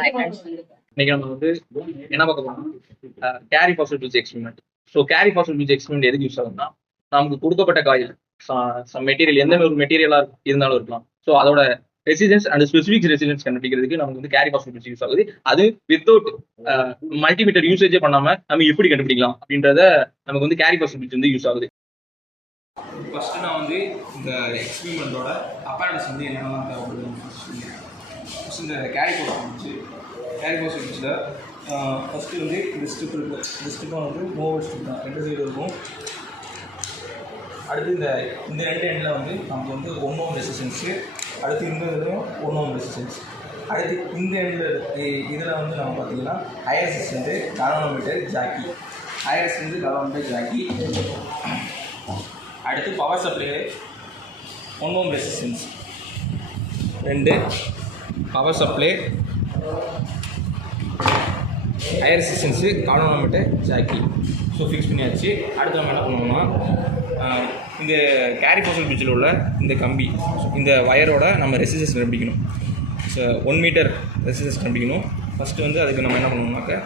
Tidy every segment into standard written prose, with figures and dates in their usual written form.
இன்னைக்கு நம்ம வந்து என்ன பார்க்க போறோம்னா carry possibility experiment. So carry possibility experiment எதுக்கு யூஸ் ஆகும்னா, நமக்கு கொடுக்கப்பட்ட காயில் மெட்டீரியல் எந்த ஒரு மெட்டீரியலா இருந்தாலும் இருக்கலாம். ஸோ அதோட ரெசிடென்ஸ் அண்ட் ஸ்பெசிபிக் ரெசிடென்ஸ் கண்டுபிடிக்கிறதுக்கு நமக்கு வந்து கேரி பாசிபிலிட்டி யூஸ் ஆகுது. அது வித்தவுட் மல்டிமீட்டர் யூசேஜே பண்ணாம நம்ம எப்படி கண்டுபிடிக்கலாம் அப்படின்றத நமக்கு வந்து கேரி பாசிபிலிட்டி வந்து யூஸ் ஆகுது. ஃபஸ்ட்டு நான் வந்து இந்த எக்ஸ்பெரிமெண்ட்டோட அப்பாரடஸ் வந்து என்னென்னலாம் தேவைப்படுதுன்னு ஃபஸ்ட்டு இந்த கேரி பாசிபிலிட்டியில் ஃபஸ்ட்டு வந்து இந்த ஸ்ட்ரிப் இருக்குது. இந்த ஸ்ட்ரிப்பாக வந்து மூவ் ஸ்ட்ரிப் தான், 2 சைடு இருக்கும். அடுத்து இந்த 2 எண்டில் வந்து நமக்கு வந்து 1 ohm ரெசிஸ்டன்ஸு, அடுத்து இந்த இதுலையும் 1 ohm ரெசிஸ்டன்ஸ். அடுத்து இந்த எண்டில் இதில் வந்து நம்ம பார்த்திங்கன்னா ஐஎஸ்எஸ் வந்து கால்வனோமீட்டர் ஜாக்கி, ஐஎஸ் வந்து கால்வனோமீட்டர் ஜாக்கி. அடுத்து power supply 1 ohm resistance, 2 power supply higher resistance galvanometer Jackie. So fix பண்ணியாச்சு. அடுத்து நம்ம என்ன பண்ணுவோம்னா, இந்த கேரி பாசிபிலிட்டியில் உள்ள இந்த கம்பி, இந்த வயரோட நம்ம ரெசிஸ்டன்ஸ் கண்டுபிடிக்கணும். ஸோ 1 மீட்டர் ரெசிஸ்டன்ஸ் கண்டுபிடிக்கணும். ஃபஸ்ட்டு வந்து அதுக்கு நம்ம என்ன பண்ணுவோம்னாக்க,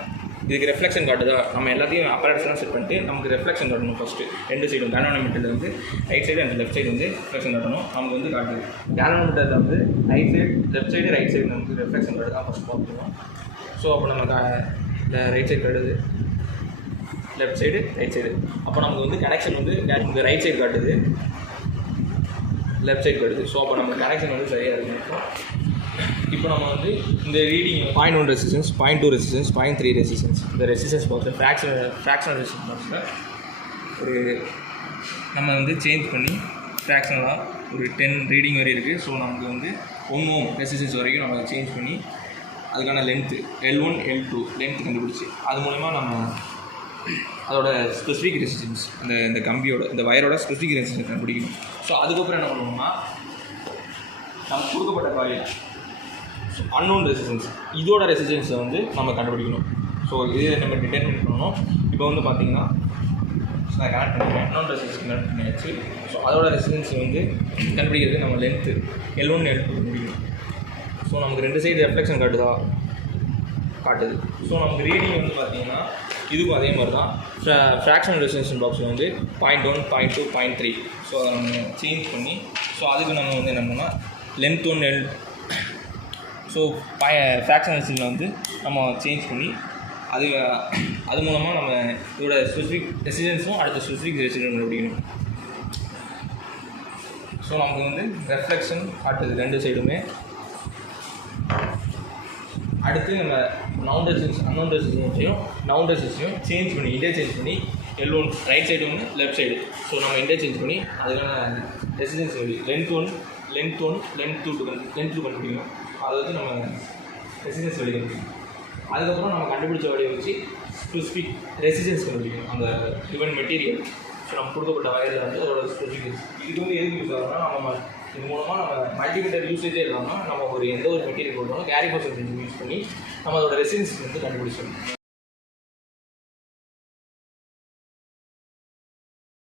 இதுக்கு ரெஃப்ளெக்ஷன் காட்டுதா, நம்ம எல்லாத்தையும் அப்பரேட்டர்ஸ்லாம் செட் பண்ணிட்டு நமக்கு ரெஃப்ளெக்ஷன் காட்டணும். ஃபஸ்ட்டு 2 சைடும் கால்வனோமீட்டரில் வந்து right side and left side வந்து ரெஃப்ளெக்ஷன் காட்டணும். நமக்கு வந்து காட்டுது கால்வனோமீட்டரில் வந்து right side left side right side நமக்கு ரெஃப்ளெக்ஷன் காட்டு தான் ஃபஸ்ட் பார்க்கணும். ஸோ அப்போ நம்ம ரைட் சைடு காட்டுது, லெஃப்ட் சைடு ரைட் சைடு. அப்போ நமக்கு வந்து கனெக்ஷன் வந்து இந்த ரைட் சைடு காட்டுது, லெஃப்ட் சைடு காட்டுது. ஸோ அப்போ நம்ம கனெக்ஷன் வந்து சரியாக இருக்கும். இப்போ நம்ம வந்து இந்த ரீடிங் 0.1 ரெசிஸ்டன்ஸ், 0.2 ரெசிஸ்டன்ஸ், 0.3 ரெசிஸ்டன்ஸ், இந்த ரெசிஸ்டன்ஸ் பாக்ஸில் ஃப்ராக்ஷனல் ரெசிஸ்டன்ஸ் பாக்ஸில் ஒரு நம்ம வந்து சேஞ்ச் பண்ணி ஃப்ராக்ஷனலாக ஒரு 10 ரீடிங் வரை இருக்குது. ஸோ நமக்கு வந்து 1 ohm ரெசிஸ்டன்ஸ் வரைக்கும் நம்ம சேஞ்ச் பண்ணி அதுக்கான லென்த்து L1 L2 லென்த் கண்டுபிடிச்சி அது மூலமா நம்ம அதோட ஸ்பெசிஃபிக் ரெசிஸ்டன்ஸ், இந்த கம்பியோட இந்த வயரோட ஸ்பெசிஃபிக் ரெசிஸ்டன்ஸ் கண்டுபிடிக்கணும். ஸோ அதுக்கப்புறம் என்ன பண்ணுவோம்னா, நமக்கு கொடுக்கப்பட்ட காயில் அன்னோன் ரெசிஸ்டன்ஸ், இதோட ரெசிஸ்டன்ஸை வந்து நம்ம கண்டுபிடிக்கணும். ஸோ இதை நம்ம டிட்டர்மின் பண்ணணும். இப்போ வந்து பார்த்தீங்கன்னா நான் கனெக்ட் பண்ணிக்கிறேன், அன்னோன் ரெசிஸ்டன்ஸ் கனெக்ட் பண்ணியாச்சு. ஸோ அதோட ரெசிஸ்டன்ஸ் வந்து கண்டுபிடிக்கிறது நம்ம லென்த்து L1 L2 கண்டுபிடிக்கணும். ஸோ நமக்கு 2 சைடு ரெஃப்ளெக்ஷன் காட்டுது. ஸோ நமக்கு ரீடிங் வந்து பார்த்தீங்கன்னா இதுக்கும் அதே மாதிரி தான். ஃப்ராக்ஷனல் ரெசிஸ்டன்ஸ் பாக்ஸில் வந்து 0.1 0.2 0.3. ஸோ அதை நம்ம சேஞ்ச் பண்ணி, ஸோ அதுக்கு நம்ம வந்து என்ன பண்ணால் லென்த் 1 L. ஸோ ஃப்ராக்ஷனல் ரெசிஸ்டன்ஸில் வந்து நம்ம சேஞ்ச் பண்ணி அது மூலமாக நம்ம இதோட ஸ்பெசிஃபிக் ரெசிஸ்டன்ஸும் அடுத்த ஸ்பெசிஃபிக் ரெசிஸ்டன்ஸ் கண்டுபிடிக்கணும். ஸோ நமக்கு வந்து ரெஃப்ளெக்ஷன் காட்டுது 2 சைடுமே. அடுத்து நம்ம நவுன் ரெசிஸ்டன்ஸ் அன்னோன் ரெசிஸ்டன்ஸையும் நவுன் ரெசிஸ்டன்ஸையும் சேஞ்ச் பண்ணி இன்டர்சேஞ்ச் பண்ணி L1 ரைட் சைடு ஒன்று லெஃப்ட் சைடு. ஸோ நம்ம இன்டர்சேஞ்ச் பண்ணி அதுக்கான ரெசிஸ்டன்ஸ் வழி லென்த் 1 லென்த் 2 கண்டுபிடிக்கணும். அதை வச்சு நம்ம ரெசிஸ்டன்ஸ் வழி கண்டுபிடிக்கணும். அதுக்கப்புறம் நம்ம கண்டுபிடிச்ச வழியை வச்சு ஸ்பெசிஃபிக் ரெசிஸ்டன்ஸ் கண்டுபிடிக்கணும் அந்த கிவன் மெட்டீரியல். ஸோ நம்ம கொடுக்கப்பட்ட வயரில் வந்து அதோட ஸ்பெசிஃபிக் இதுக்கு வந்து எதுக்கு யூஸ் ஆகும்னா, நம்ம இது மூலமாக நம்ம மல்டிமீட்டர் யூசேஜே இல்லாமல் நம்ம எந்த ஒரு மெட்டீரியல் போட்டாலும் கேரி பாசிபிலிட்டி யூஸ் பண்ணி நம்ம அதோட ரெசிஸ்டன்ஸ் வந்து கண்டுபிடிச்சிடணும்.